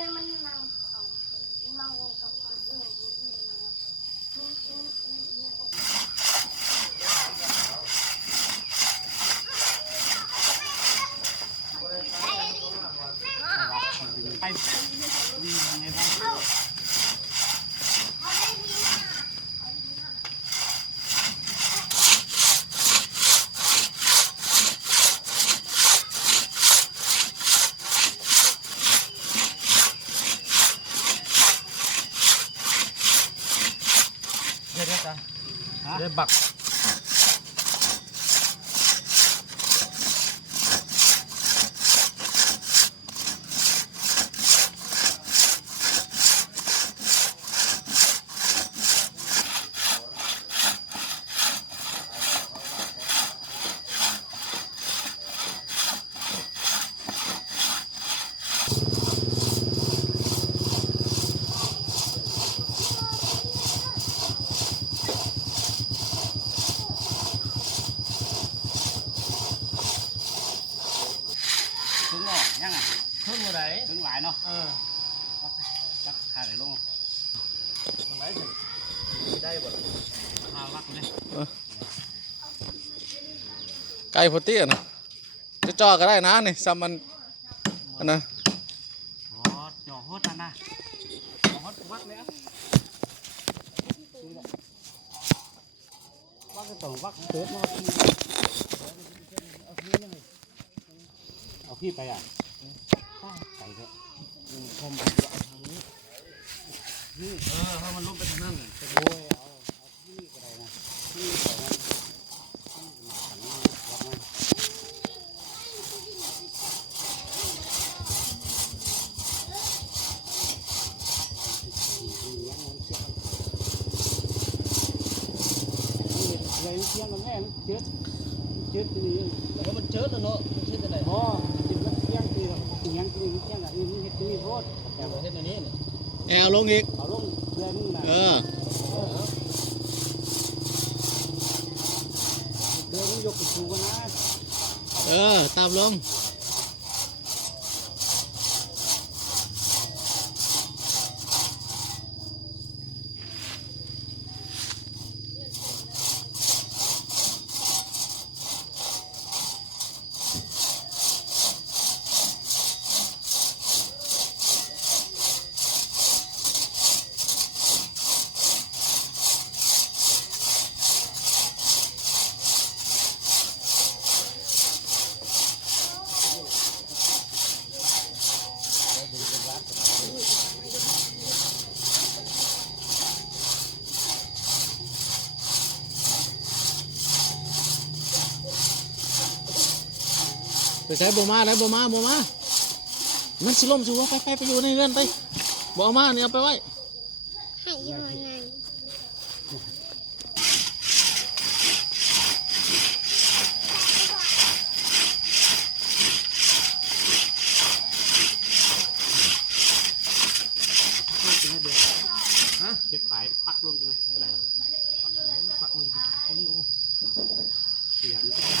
เนี่ยมันนั่งเขาเมากับอื่นไปมีไงบ้างเดี๋ยวบักถึงหรอยังไงถึงอะไรถึงหลายเนาะวักขาไหลลงตรงไหนถึงได้บ่หาวักเลยไก่พอตี้นะจะจ่อก็ได้นะนี่ซ้ำมันอันนั้นอ๋อจ่อโคตรนะจ่อโคตรวักเลยอ่ะวักก็ต้องวักเติมมาเอาพี่ไปอ่ะไก่ก็พอมเอาทางนี้ถ้ามันล้มไปทางนั้นเลยจะโวยเอาที่ก็ได้นะที่ก็ได้เลยเที่ยงกับแม่เชื้อที่นี่แล้วก็มันเชื้อแล้วเนาะมันเชื้ออะไรอ๋อกินแล้วเที่ยงที่เที่ยงที่นี่เที่ยงอะไรนี่เห็ดที่นี่โคตรแต่ประเทศนี้เนี่ยเอาลงอีกเอาลงเพื่อนมึงนะเดี๋ยวมึงยกกระชูกันนะตามลงไปใช้บ่มาได้บ่มามันสิล่มสิวะไปอยู่ในเรือนไปบ่มาเนี่ยเอาไปไว้ให้อยู่ไหนเก็บปลายปักลงตรงนี้เท่าไหร่ปักลงตรงนี้โอ้เสียงจะไหล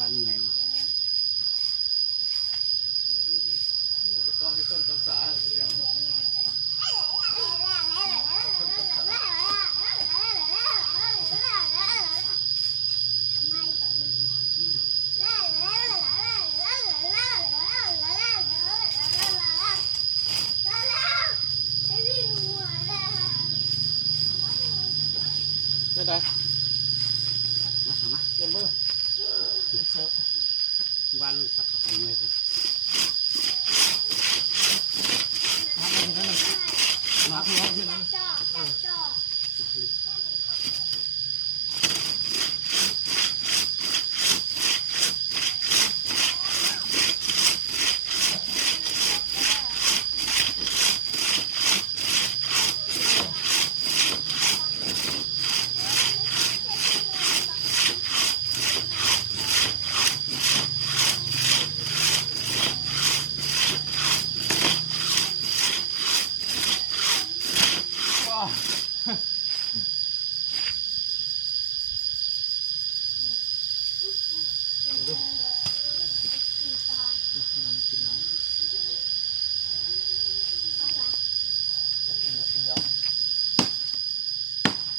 บ้านไงต้องให้ต้นศึกษาได้ มือเป็นเสิร์ฟ วันสักของเลยคุณ ทำอะไรนั่นน่ะนับหัวขึ้นนั่น จอกจับจอก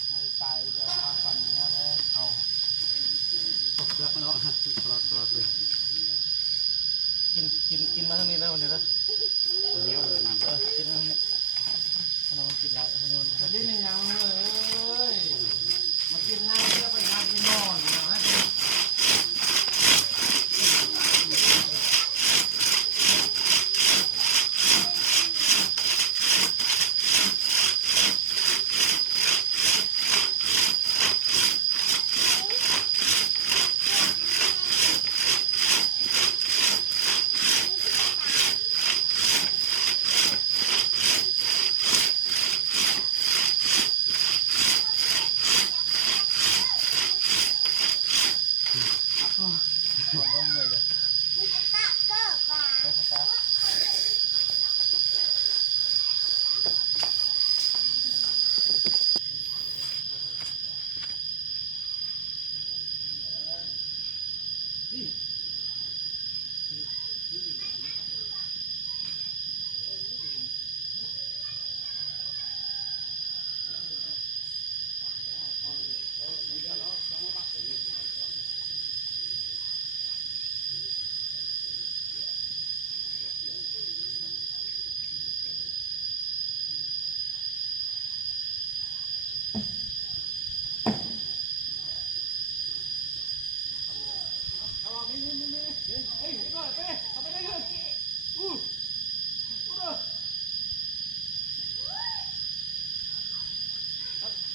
ไม่ตายเดี๋ยวมาฟันเนี้ยเลยเอา ตกเลือกมาแล้วตลอดเลย กินมาทางนี้แล้ววันนี้นะ ตัวนี้มันนั่น กินมาทางนี้มันกินแล้วมัน ลิ้นยังเลยมากินน้ำเพื่อไปทำกินนอนนะ ก็เหนื่อยเลย นี่ก็ตักเกิดป่า ไปช้า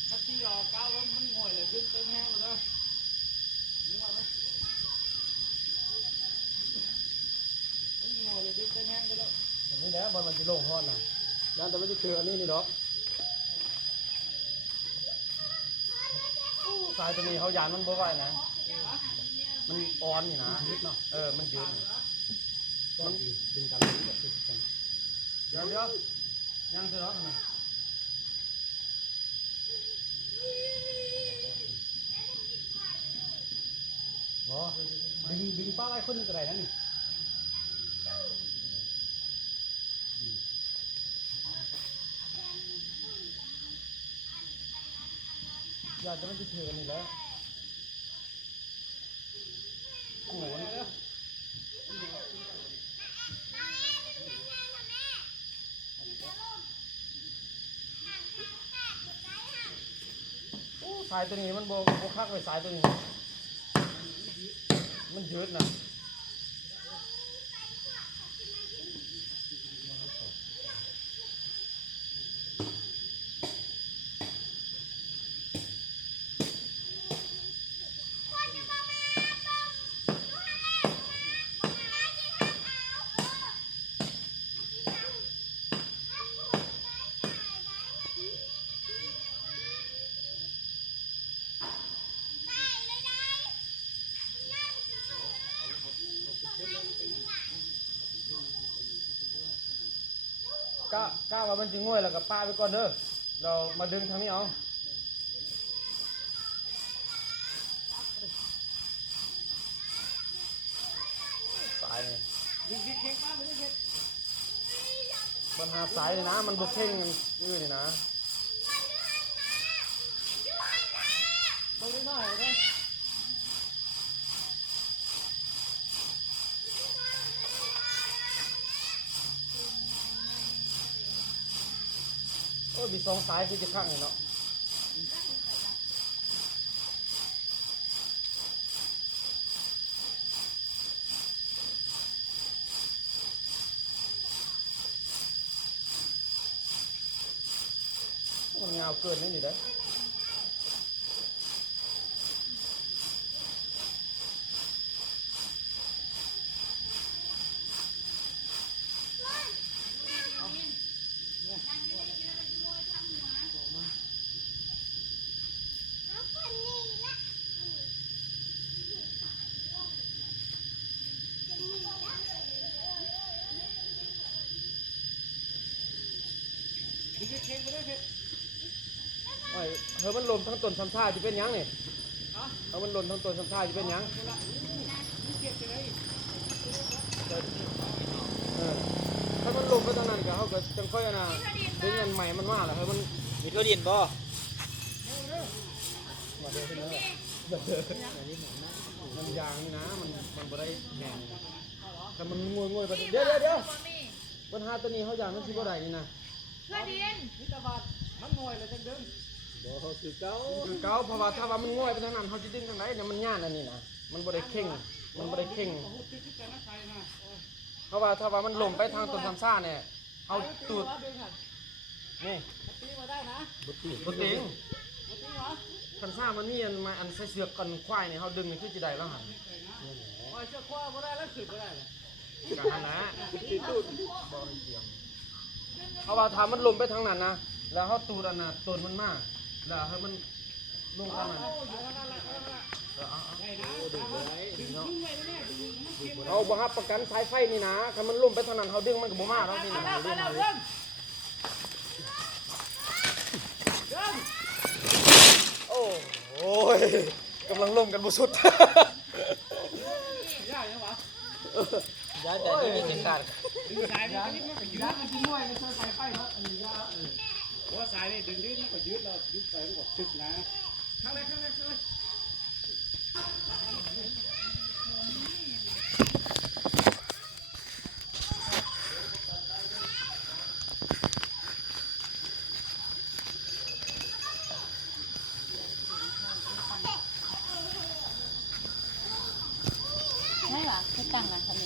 ถ้าตีออกก้าวแล้วมันง่อยเลยดึงเต็มแห้งเลยดึงมาไหมมันง่อยเลยดึงเต็มแห้งไปแล้ว อย่างนี้แหละบอลมันจะลงฮอดนะนั่นแต่ไม่จะคืออันนี้นี่ดอกสายตัวนี้เขายานมันบ่ไหวนะ มันอ่อนอยู่นะมันยืดมันดึงกันนี้แบบกันเดี๋ยวยังเถอะนะอ๋อดึงป้าไอ้คนนึงก็ได้นั่นนี่อยากจะมันจะถือกันนี่แล้วโอ้โหสายตัวนี้มันโบคักไปสายตัวนี้มันยืดนะก้าวว่ามันจะง่วยแล้วกับป้าไปก่อนเด้อเรามาดึงทางนี้เอาสายเลยปัญหาสายเลยนะมันบกเข่งนี่นี่นะโอ้มีสองสายคือจะข้างเลยเนาะ มันยาวเกินนี่เด้อเฮ้ยมันลมทั้งต้นซ้ำท่าจะเป็นยังนี่มันลมทั้งต้นซ้ำท่าจะเป็นยังถ้ามันลมไปทางนั้นก็เขาก็จังค่อยนะดึงเงินใหม่มันมาแล้วมัน มีตัวดินบ่ มันยางนี่นะมันบ่ได้แห้งแต่มันงวยไปเดี๋ยวปัญหาตัวนี้เขายางมันสิบ่ได้นี่นะ นี่ตะบาดมันงอยเลยจังเดิน คือเก่าเพราะว่าถ้าว่ามันง่อยไปทางนั้นเขาจะดึงทางไหนเนี่ยมันย่านอันนี้นะมันบ่ได้เข่งเพราะว่าถ้าว่ามันลมไปทางต้นซ้ำซ่าเนี่ยเขาตูดนี่ ตีมาได้นะ บ่ติง ตีเหรอ คันซ่ามันมีอันใส่เสือกกันควายเนี่ยเขาดึงนี่คือจะได้แล้วหั่น โอ้ยเชือกคว้ามาได้แล้วขึ้นมาได้เลย กะหั่นนะบ่ให้เสียงเพราะว่าถ้ามันลมไปทางนั้นนะแล้วเขาตูดอันน่ะต้นมันมาแล้วให้มันลงทางนั้นเขาบ่รับประกันสายไฟนี่นะคันมันล่มไปทางนั้นเขาดึงมันก็บ่มาแล้วนี่นะเรื่องอะไรโอ้ยกำลังล่มกันบ่สุด ยากยังวะ ย้ายแต่นี่มีเข็มขัด ดึงสายนี่มันก็ยืดมันทิ้งไว้ไม่ใช่สายไฟเนาะอันนี้ยากเพราะว่าสายนี่ดึงดิ้นมันก็ยืดแล้วยืดไปมันก็ชึกนะข้างเลยใช่ป่ะคือตั้งหลังทำไม